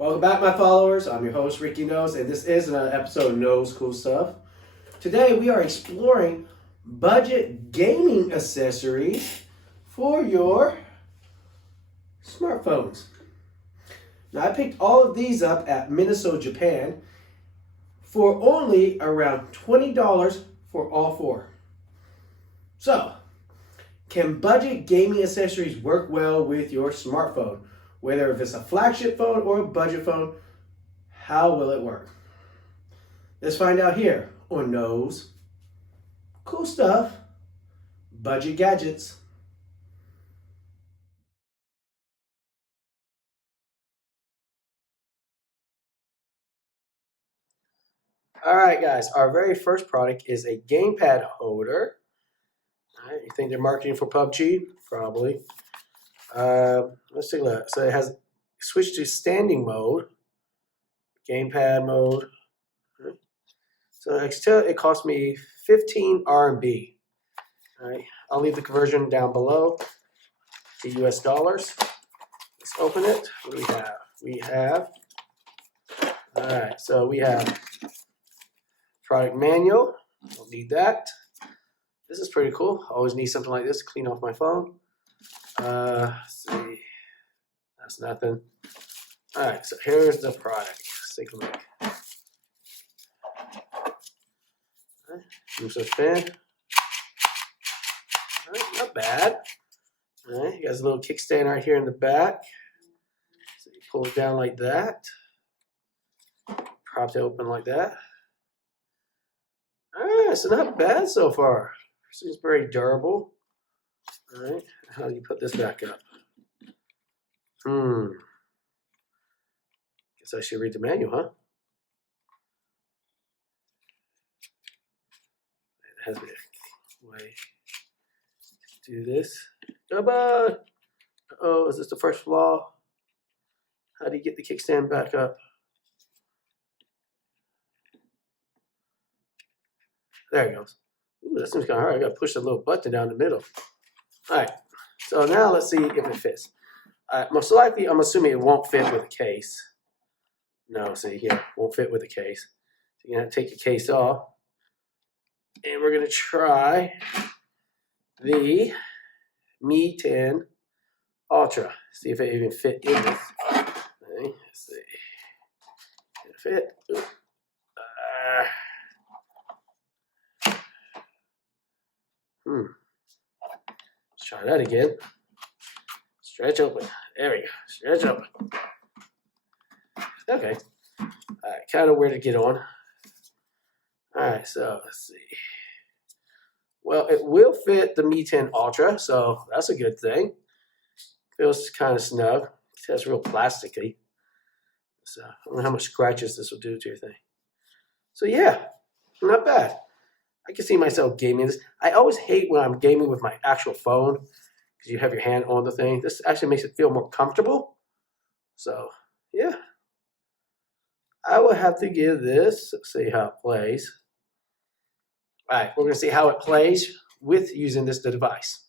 Welcome back, my followers. I'm your host, Ricky Knoles, and this is another episode of Knoles Cool Stuff. Today, we are exploring budget gaming accessories for your smartphones. Now, I picked all of these up at Miniso Japan for only around $20 for all four. So, can budget gaming accessories work well with your smartphone? Whether if it's a flagship phone or a budget phone, how will it work? Let's find out here on Knoles Cool Stuff, Budget Gadgets. All right, guys, our very first product is a Gamepad Holder. All right, you think they're marketing for PUBG? Probably. Let's take a look. So it has switched to standing mode, gamepad mode. So it cost me 15 RMB. All right, I'll leave the conversion down below to US dollars. Let's open it. What do we have? All right, so we have product manual. Don't need that. This is pretty cool. I always need something like this to clean off my phone. Let's see. That's nothing. All right, so here's the product. Let's take a look. All right, Miniso Japan. All right, not bad. All right, you got a little kickstand right here in the back. So you pull it down like that. Prop it open like that. All right, so not bad so far. Seems very durable. All right, how do you put this back up? Guess I should read the manual, huh? It has a way to do this. Come on! Uh-oh, is this the first flaw? How do you get the kickstand back up? There it goes. Ooh, that seems kind of hard. I gotta push the little button down the middle. All right, so now let's see if it fits. Most likely, I'm assuming it won't fit with a case. No, see here, won't fit with a case. So you're gonna take your case off, and we're gonna try the Mi 10 Ultra. See if it even fit in this. Okay, let's see. Did it fit? Let's try that again. Stretch open. There we go. Stretch open. Okay. All right, kind of where to get on. All right, so let's see. Well, it will fit the Mi 10 Ultra, so that's a good thing. Feels kind of snug. It has real plasticky. So I don't know how much scratches this will do to your thing. So yeah, not bad. I can see myself gaming this. I always hate when I'm gaming with my actual phone because you have your hand on the thing. This actually makes it feel more comfortable. So yeah, I will have to give this. Let's see how it plays. All right, we're gonna see how it plays with using this device.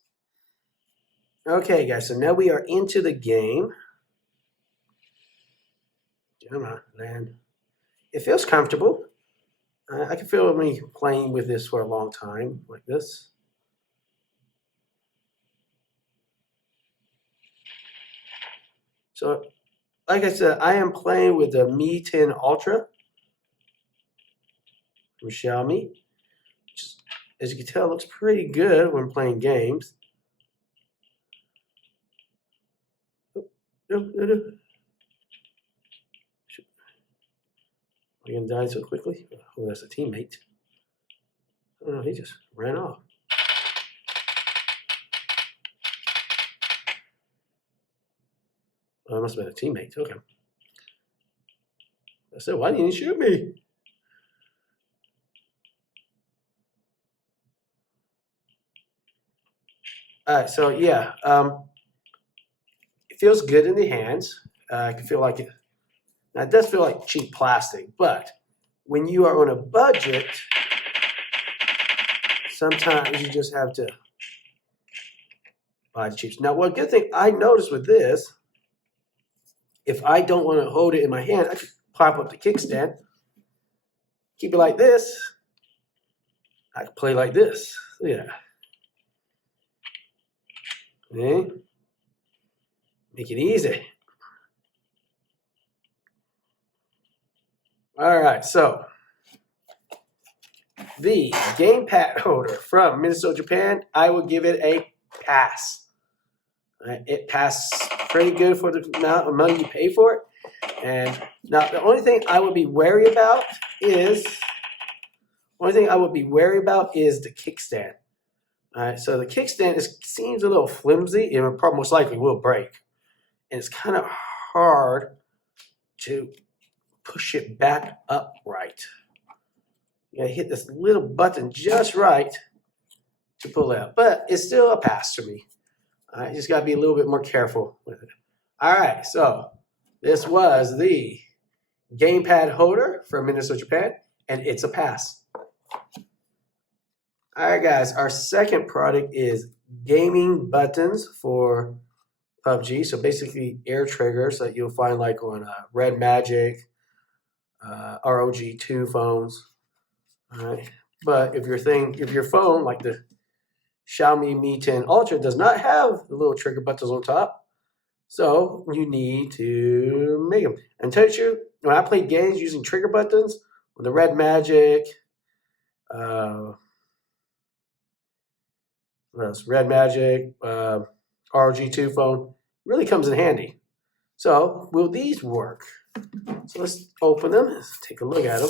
Okay, guys, so now we are into the game. Come on, land. It feels comfortable. I can feel me playing with this for a long time, like this. So, like I said, I am playing with the Mi 10 Ultra from Xiaomi, which is, as you can tell, looks pretty good when playing games. Oh, no. Are you going to die so quickly? Oh, that's a teammate. Oh, no, he just ran off. Oh, that must have been a teammate. Okay. I said, why didn't you shoot me? All right, so yeah, it feels good in the hands. I can feel like it. Now, it does feel like cheap plastic, but when you are on a budget, sometimes you just have to buy the cheap. Now, one good thing I noticed with this if I don't want to hold it in my hand, I can pop up the kickstand, keep it like this. I can play like this. Look at that. Okay. Make it easy. All right, so the Gamepad Holder from Miniso Japan, I would give it a pass. It passes pretty good for the amount of money you pay for it. And now the only thing I would be wary about is the kickstand. All right, so the kickstand seems a little flimsy and it most likely will break. And it's kind of hard to push it back upright. You gotta hit this little button just right to pull out. But it's still a pass for me. All right, just gotta be a little bit more careful with it. All right, so this was the Gamepad Holder from Miniso Japan, and it's a pass. All right, guys, our second product is gaming buttons for PUBG. So basically air triggers that you'll find like on Red Magic, ROG2 phones. All right, but if your phone like the Xiaomi Mi 10 Ultra does not have the little trigger buttons on top, so you need to make them. And tell you, when I played games using trigger buttons, with the Red Magic, Red Magic, ROG2 phone, really comes in handy. So will these work? So let's open them. Let's take a look at them.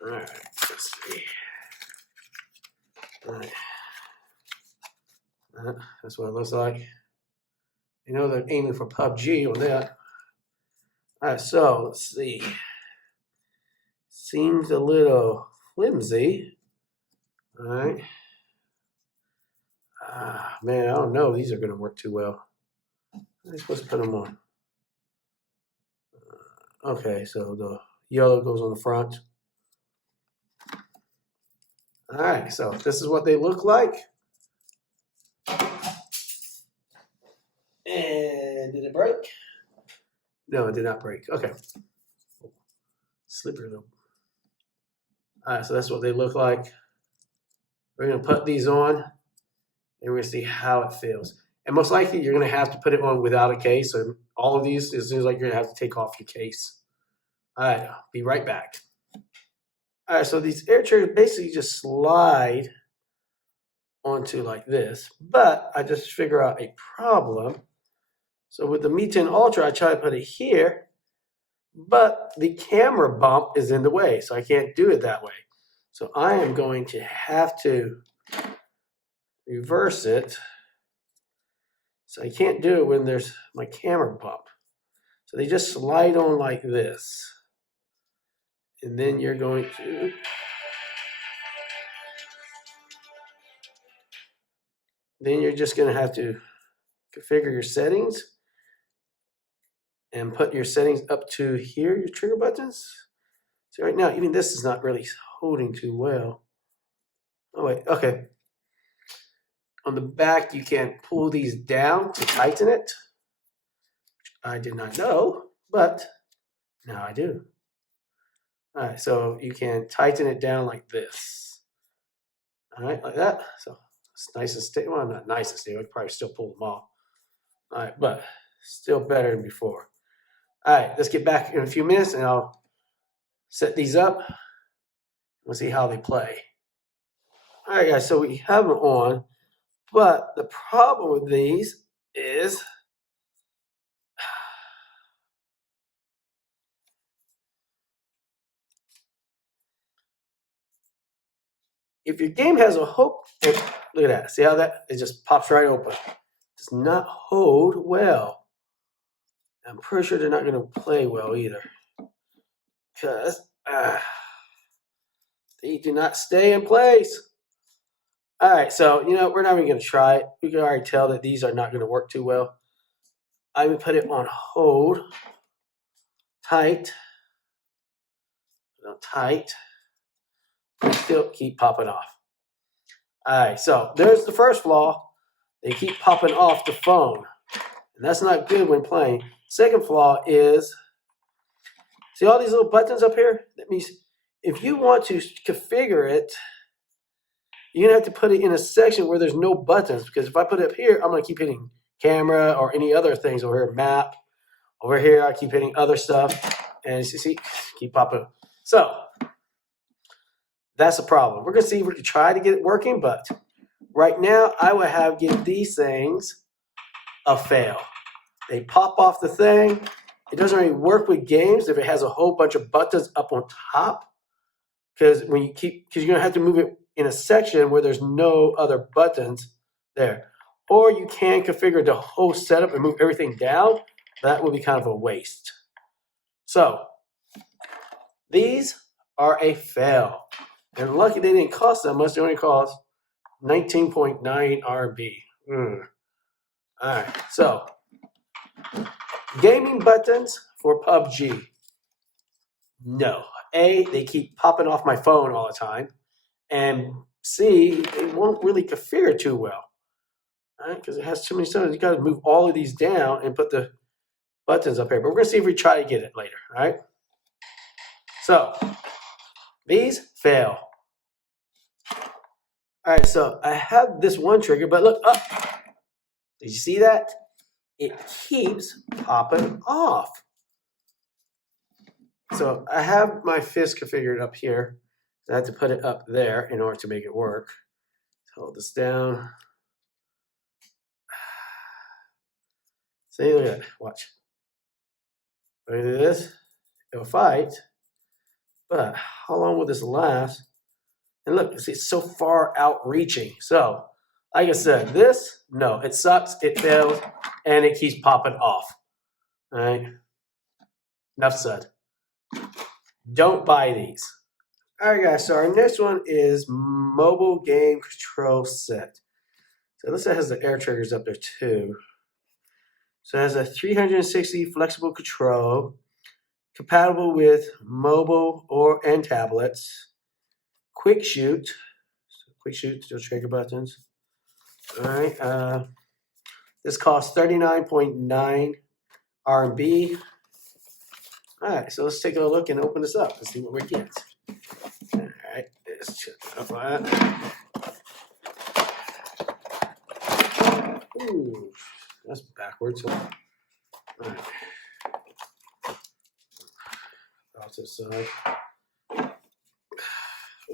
All right, let's see. All right. That's what it looks like. You know they're aiming for PUBG on that. All right, so let's see. Seems a little flimsy. All right. Man, I don't know. These are going to work too well. I'm supposed to put them on. Okay, so the yellow goes on the front. All right, so this is what they look like. And did it break? No, it did not break. Okay. Slippery little. All right, so that's what they look like. We're going to put these on, and we're going to see how it feels. And most likely, you're going to have to put it on without a case. And all of these, it seems like you're going to have to take off your case. All right, I'll be right back. All right, so these air triggers basically just slide onto like this. But I just figure out a problem. So with the Mi 10 Ultra, I try to put it here, but the camera bump is in the way, so I can't do it that way. So I am going to have to reverse it. So I can't do it when there's my camera bump. So they just slide on like this. And then you're going to just going to have to configure your settings and put your settings up to here, your trigger buttons. So right now, even this is not really holding too well. Oh wait, okay. On the back, you can pull these down to tighten it. I did not know, but now I do. All right, so you can tighten it down like this. All right, like that. So it's nice and stable. Well, not nice and stable. I could probably still pull them off. All right, but still better than before. All right, let's get back in a few minutes, and I'll set these up. We'll see how they play. All right, guys, so we have them on, but the problem with these is if your game has a hook, look at that. See how that it just pops right open. Does not hold well. I'm pretty sure they're not going to play well either, because they do not stay in place. All right, so we're not even going to try it. We can already tell that these are not going to work too well. I would put it on hold, tight, tight, and still keep popping off. All right, so there's the first flaw. They keep popping off the phone, and that's not good when playing. Second flaw is, see all these little buttons up here? That means if you want to configure it, you're going to have to put it in a section where there's no buttons, because if I put it up here, I'm going to keep hitting camera or any other things over here, map. Over here, I keep hitting other stuff, and you see, keep popping. So that's a problem. We're going to see if we can try to get it working, but right now, I would give these things a fail. They pop off the thing. It doesn't really work with games if it has a whole bunch of buttons up on top, because you're going to have to move it in a section where there's no other buttons there. Or you can configure the whole setup and move everything down. That would be kind of a waste. So these are a fail. And lucky they didn't cost that much. They only cost 19.9 RMB. All right, so gaming buttons for PUBG. No. A, they keep popping off my phone all the time. And C, they won't really configure too well. All right, because it has too many buttons. You got to move all of these down and put the buttons up here. But we're going to see if we try to get it later. All right. So these fail. All right, so I have this one trigger, but look up. Did you see that? It keeps popping off. So I have my fist configured up here. I have to put it up there in order to make it work. Hold this down. See, look at that. Watch. Look at this. It'll fight. But how long will this last? And look, see, it's so far outreaching. So, like I said, this, no, it sucks, it fails, and it keeps popping off. All right? Enough said. Don't buy these. All right, guys, so our next one is mobile game control set. So this has the air triggers up there too. So it has a 360 flexible control, compatible with mobile and tablets. Quick shoot. So quick shoot, still trigger buttons. All right. This costs 39.9 RMB. All right, so let's take a look and open this up and see what we get. All right, let's check up on that. Ooh, that's backwards. All right. Off to the side.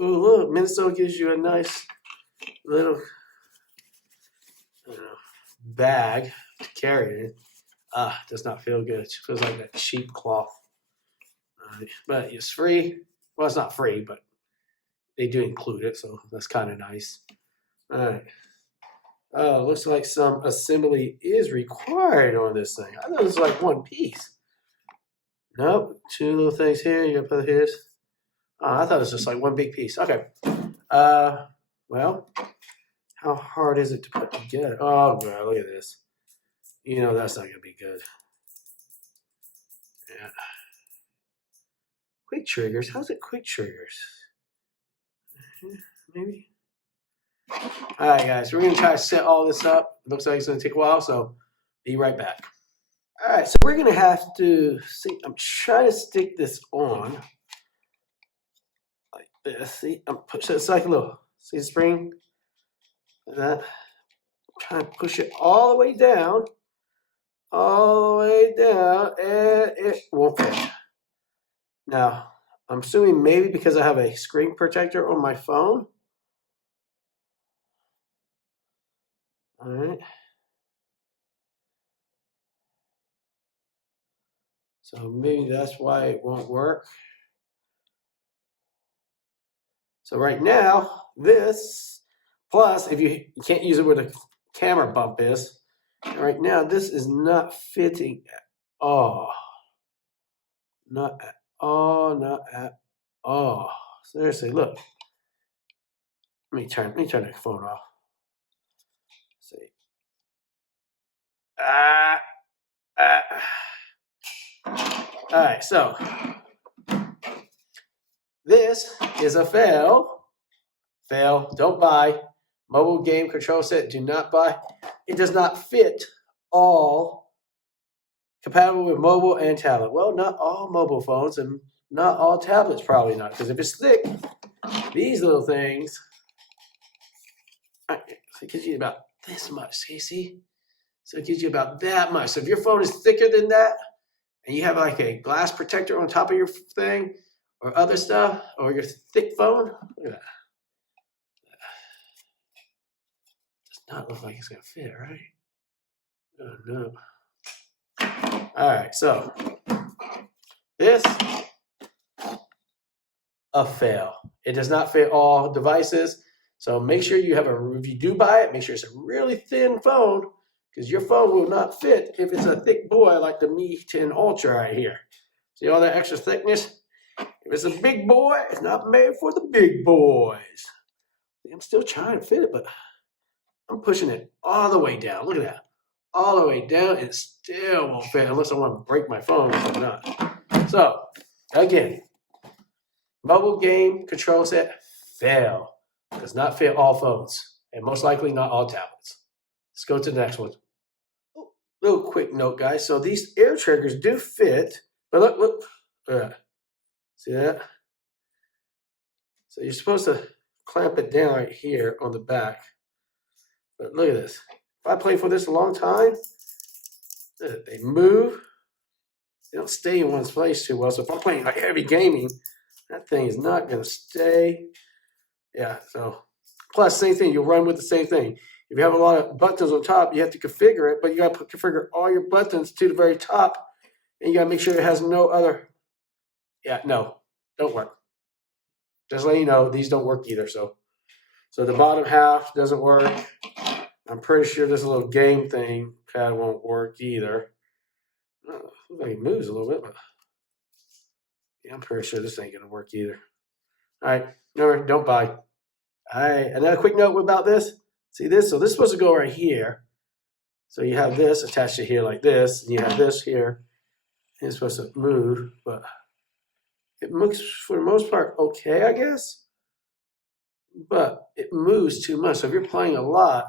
Ooh, look, Miniso gives you a nice little bag to carry it. Does not feel good. It feels like that cheap cloth. But it's free. Well, it's not free, but they do include it, so that's kind of nice. All right. Looks like some assembly is required on this thing. I thought it was like one piece. Nope. Two little things here. You gotta put here. I thought it was just like one big piece. Okay. Well, how hard is it to put together? Oh, God, look at this. You know that's not going to be good. Yeah. Quick triggers. How's it quick triggers? Maybe. All right, guys. We're going to try to set all this up. It looks like it's going to take a while, so be right back. All right, so we're going to have to see. I'm trying to stick this on like this. See, I'm pushing it like a little. See the spring? Like that. I'm trying to push it all the way down. All the way down, and it won't fit. Now, I'm assuming maybe because I have a screen protector on my phone. All right. So maybe that's why it won't work. So right now, this, plus if you can't use it where the camera bump is, right now this is not fitting at all. Not at all, not at all. Seriously, look. Let me turn the phone off. Let's see. All right, so this is a fail. Fail, don't buy. Mobile game control set, do not buy. It does not fit all compatible with mobile and tablet. Well, not all mobile phones and not all tablets, probably not. Because if it's thick, these little things, it gives you about this much. See? So it gives you about that much. So if your phone is thicker than that, and you have like a glass protector on top of your thing, or other stuff, or your thick phone, look at that. Does not look like it's gonna fit, right? Oh no. All right, so this, a fail. It does not fit all devices. So make sure you have if you do buy it, make sure it's a really thin phone, because your phone will not fit if it's a thick boy like the Mi 10 Ultra right here. See all that extra thickness? If it's a big boy, it's not made for the big boys. I'm still trying to fit it, but I'm pushing it all the way down. Look at that. All the way down, and it still won't fit unless I want to break my phone, which I'm not. So, again, mobile game control set, fail. Does not fit all phones, and most likely not all tablets. Let's go to the next one. Little quick note, guys. So these air triggers do fit, but look. See that? So you're supposed to clamp it down right here on the back. But look at this. If I play for this a long time, they move. They don't stay in one place too well. So if I'm playing like heavy gaming, that thing is not going to stay. Yeah, so plus same thing. You'll run with the same thing. If you have a lot of buttons on top, you have to configure it, but you got to configure all your buttons to the very top, and you got to make sure it has no other. Yeah, no, don't work. Just letting you know, these don't work either. So the bottom half doesn't work. I'm pretty sure this little game thing pad won't work either. Looks like it moves a little bit, but yeah, I'm pretty sure this ain't gonna work either. All right, remember, don't buy. All right, another quick note about this. See this? So this is supposed to go right here. So you have this attached to here like this, and you have this here. And it's supposed to move, but it moves for the most part okay, I guess. But it moves too much. So if you're playing a lot,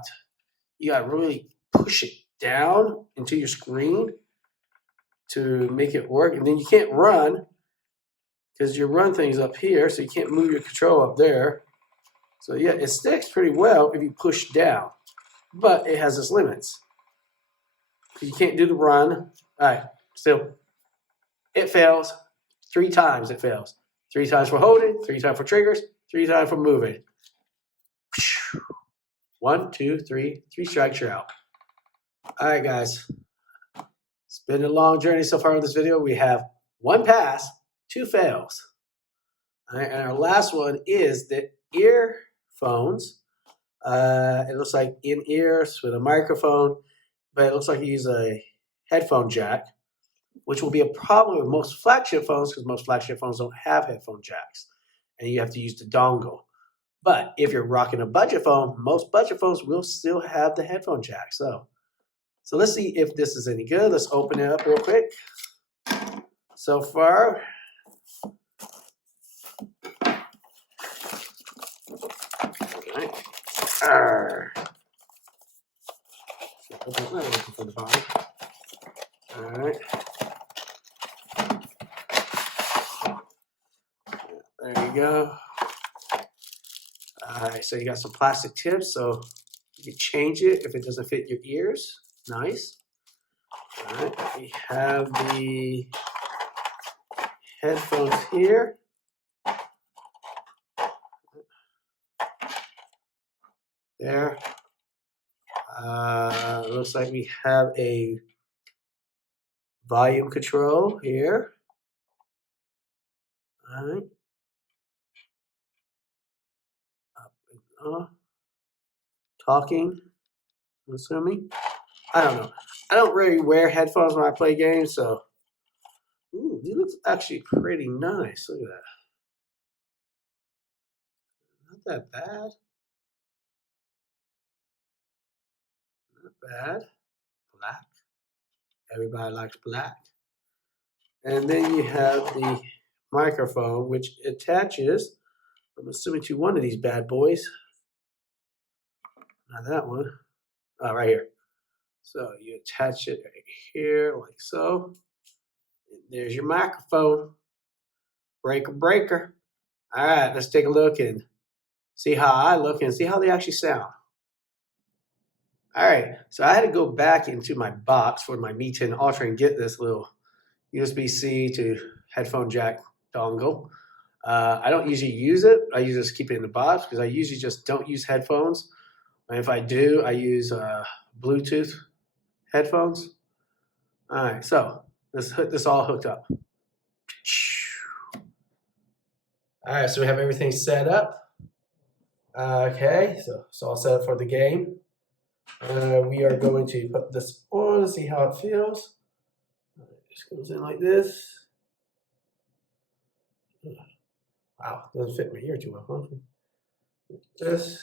you gotta really push it down into your screen to make it work. And then you can't run because your run thing's up here, so you can't move your control up there. So yeah, it sticks pretty well if you push down, but it has its limits. You can't do the run. All right, still, it fails 3 times. It fails 3 times for holding, 3 times for triggers, 3 times for moving. 1, 2, 3 strikes, you're out. All right, guys. It's been a long journey so far in this video. We have 1 pass, 2 fails. All right, and our last one is the earphones. It looks like in-ears with a microphone, but it looks like you use a headphone jack, which will be a problem with most flagship phones because most flagship phones don't have headphone jacks, and you have to use the dongle. But if you're rocking a budget phone, most budget phones will still have the headphone jack. So let's see if this is any good. Let's open it up real quick. So far, all right. There you go. All right, so you got some plastic tips, so you can change it if it doesn't fit your ears. Nice. All right, we have the headphones here. There. Looks like we have a volume control here. All right. Talking, I'm assuming. I don't know. I don't really wear headphones when I play games, so. Ooh, these look actually pretty nice. Look at that. Not that bad. Not bad. Black. Everybody likes black. And then you have the microphone, which attaches, I'm assuming, to one of these bad boys. Not that one. Oh, right here. So you attach it right here like so. And there's your microphone. Breaker. All right, let's take a look and see how I look and see how they actually sound. All right, so I had to go back into my box for my Mi 10 Ultra and get this little USB-C to headphone jack dongle. I don't usually use it. I usually just keep it in the box because I usually just don't use headphones. And if I do, I use Bluetooth headphones. All right, so let's hook this all hooked up. All right, so we have everything set up. Okay, so it's all set up for the game. We are going to put this on, see how it feels. It just goes in like this. Wow, doesn't fit my ear too well, huh? This.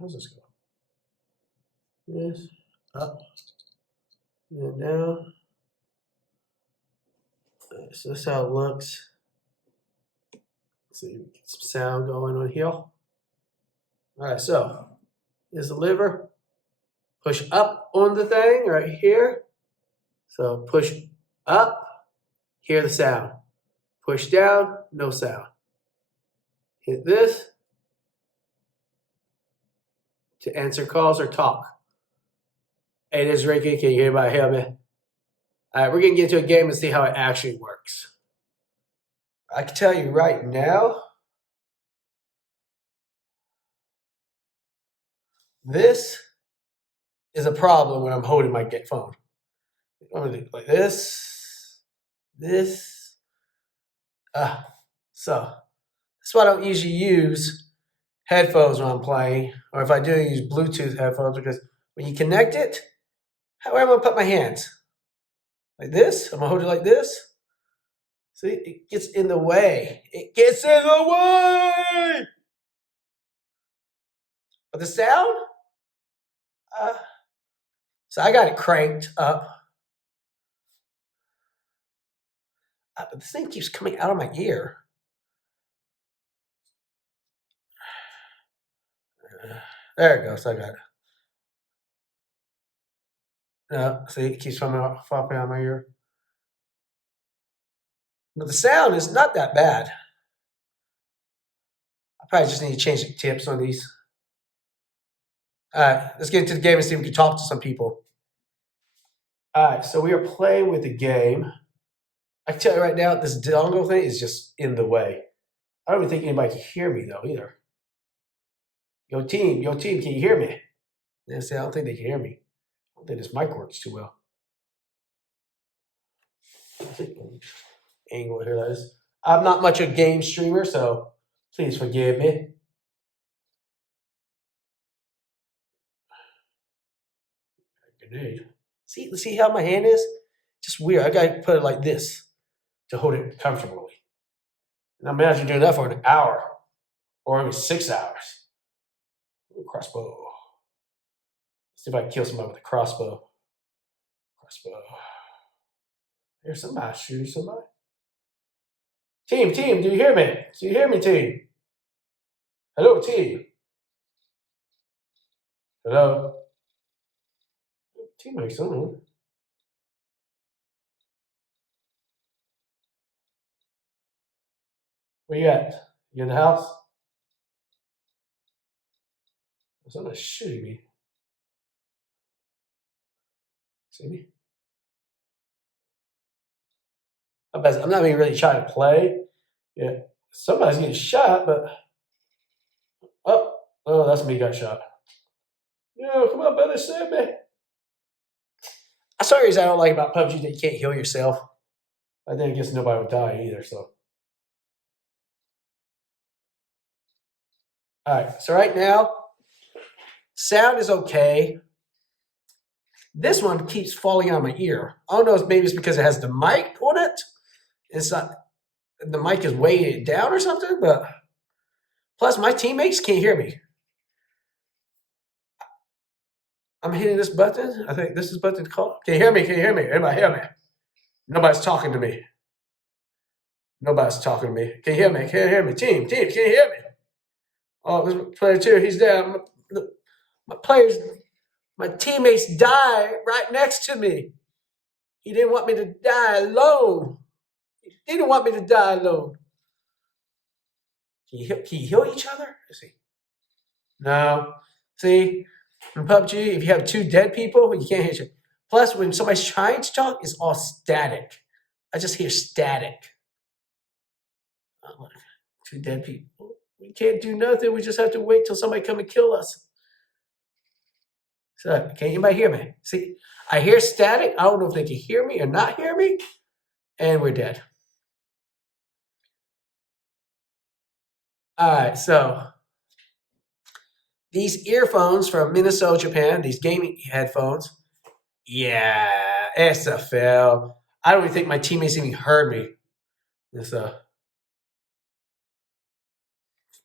How's this go? This, up, and down. So that's how it looks. Let's see, get some sound going on here. All right, so here's the lever. Push up on the thing right here. So push up, hear the sound. Push down, no sound. Hit this to answer calls or talk. Hey, this is Ricky. Can you hear my helmet? All right, we're going to get into a game and see how it actually works. I can tell you right now, this is a problem when I'm holding my phone. I'm going to do like this. So that's why I don't usually use headphones when I'm playing, or if I do, use Bluetooth headphones, because when you connect it, how am I going to put my hands? Like this? I'm going to hold it like this. See, it gets in the way. It gets in the way! But the sound? So I got it cranked up. But this thing keeps coming out of my ear. There it goes. I got it. No, see, it keeps flopping out of my ear. But the sound is not that bad. I probably just need to change the tips on these. All right, let's get into the game and see if we can talk to some people. All right, so we are playing with the game. I can tell you right now, this dongle thing is just in the way. I don't even think anybody can hear me, though, either. Yo, team, can you hear me? Yeah, see, I don't think they can hear me. I don't think this mic works too well. Angle here, that is. I'm not much a game streamer, so please forgive me. Grenade. See how my hand is? Just weird. I gotta put it like this to hold it comfortably. And imagine doing that for an hour or even 6 hours. Ooh, crossbow. Let's see if I can kill somebody with a crossbow. There's somebody shooting somebody. Team, do you hear me? Do you hear me, team? Hello, team. Hello. Teammates, on. Where you at? You in the house? Somebody's shooting me. See me? I'm not even really trying to play. Yeah, somebody's getting shot, but oh, that's me got shot. Yo, come on, brother, save me. That's the reason I don't like about PUBG that you can't heal yourself. I think I guess nobody would die either. So, all right. So right now, sound is okay. This one keeps falling out of my ear. I don't know if maybe it's because it has the mic on it. It's not, the mic is weighted down or something, but plus my teammates can't hear me. I'm hitting this button. I think this is button called. Can you hear me? Anybody hear me? Nobody's talking to me. Nobody's talking to me. Can you hear me? Can you hear me? Team, can you hear me? Oh, this player two, he's down. My players, my teammates died right next to me. He didn't want me to die alone. He didn't want me to die alone. Can you heal each other? Let's see. No. See, in PUBG, if you have two dead people, you can't hear each other. Plus, when somebody's trying to talk, it's all static. I just hear static. Two dead people. We can't do nothing. We just have to wait till somebody come and kill us. So, can anybody hear me? See, I hear static. I don't know if they can hear me or not hear me. And we're dead. All right, so these earphones from Miniso Japan, these gaming headphones, yeah, it's a fail. I don't even think my teammates even heard me. It's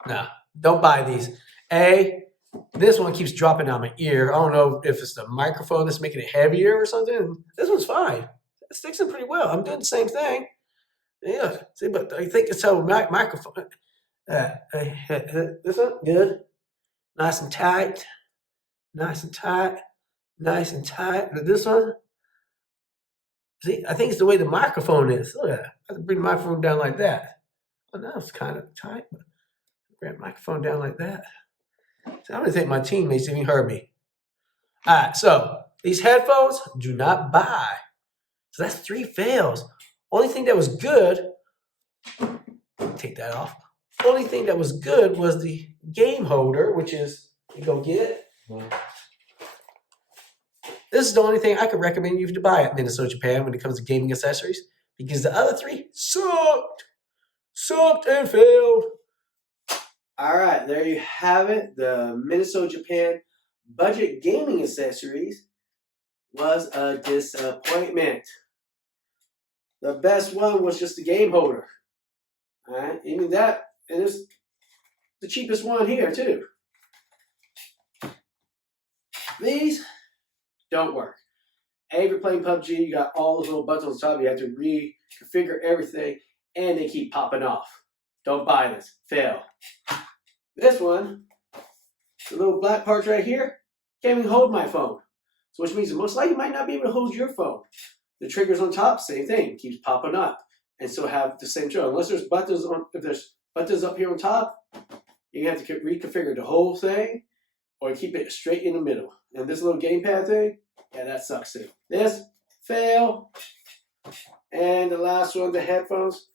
no, don't buy these. This one keeps dropping down my ear. I don't know if it's the microphone that's making it heavier or something. This one's fine. It sticks in pretty well. I'm doing the same thing. Yeah, see, but I think it's a microphone. This one, good. Nice and tight. Nice and tight. Nice and tight. But this one, see, I think it's the way the microphone is. Look at that. I have to bring the microphone down like that. Oh, now it's kind of tight. But bring the microphone down like that. So I don't think my teammates even heard me. All right, so these headphones, do not buy. So that's 3 fails. Only thing that was good, take that off. Only thing that was good was the game holder, which is, you go get it. This is the only thing I could recommend you to buy at Miniso Japan when it comes to gaming accessories, because the other 3 sucked and failed. All right, there you have it. The Miniso Japan budget gaming accessories was a disappointment. The best one was just the game holder. All right, even that, and it's the cheapest one here too. These don't work. If you're playing PUBG, you got all those little buttons on the top. You have to reconfigure everything, and they keep popping off. Don't buy this. Fail. This one, the little black parts right here, can't even hold my phone. So which means most likely you might not be able to hold your phone. The triggers on top, same thing, keeps popping up, and still have the same trigger. Unless there's buttons on, if there's buttons up here on top, you have to reconfigure the whole thing, or keep it straight in the middle. And this little gamepad thing, yeah, that sucks too. This, fail. And the last one, the headphones.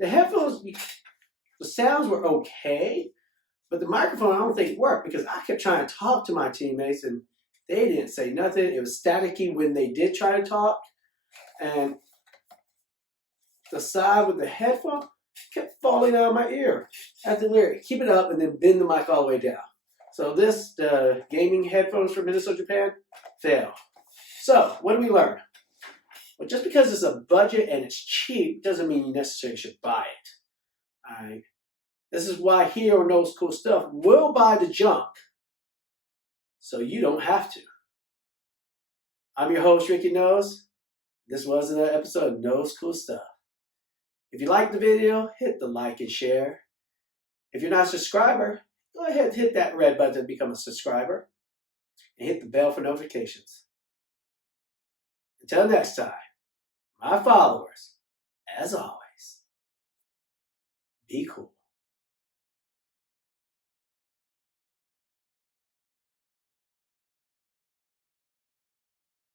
The headphones, the sounds were okay, but the microphone I don't think worked because I kept trying to talk to my teammates and they didn't say nothing. It was staticky when they did try to talk. And the side with the headphone kept falling out of my ear. I had to literally keep it up and then bend the mic all the way down. So the gaming headphones from Miniso Japan, fail. So, what do we learn? Well, just because it's a budget and it's cheap doesn't mean you necessarily should buy it. All right. This is why here on Knoles Cool Stuff, we'll buy the junk so you don't have to. I'm your host, Ricky Knoles. This was another episode of Knoles Cool Stuff. If you liked the video, hit the like and share. If you're not a subscriber, go ahead and hit that red button to become a subscriber. And hit the bell for notifications. Until next time, my followers, as always, be cool.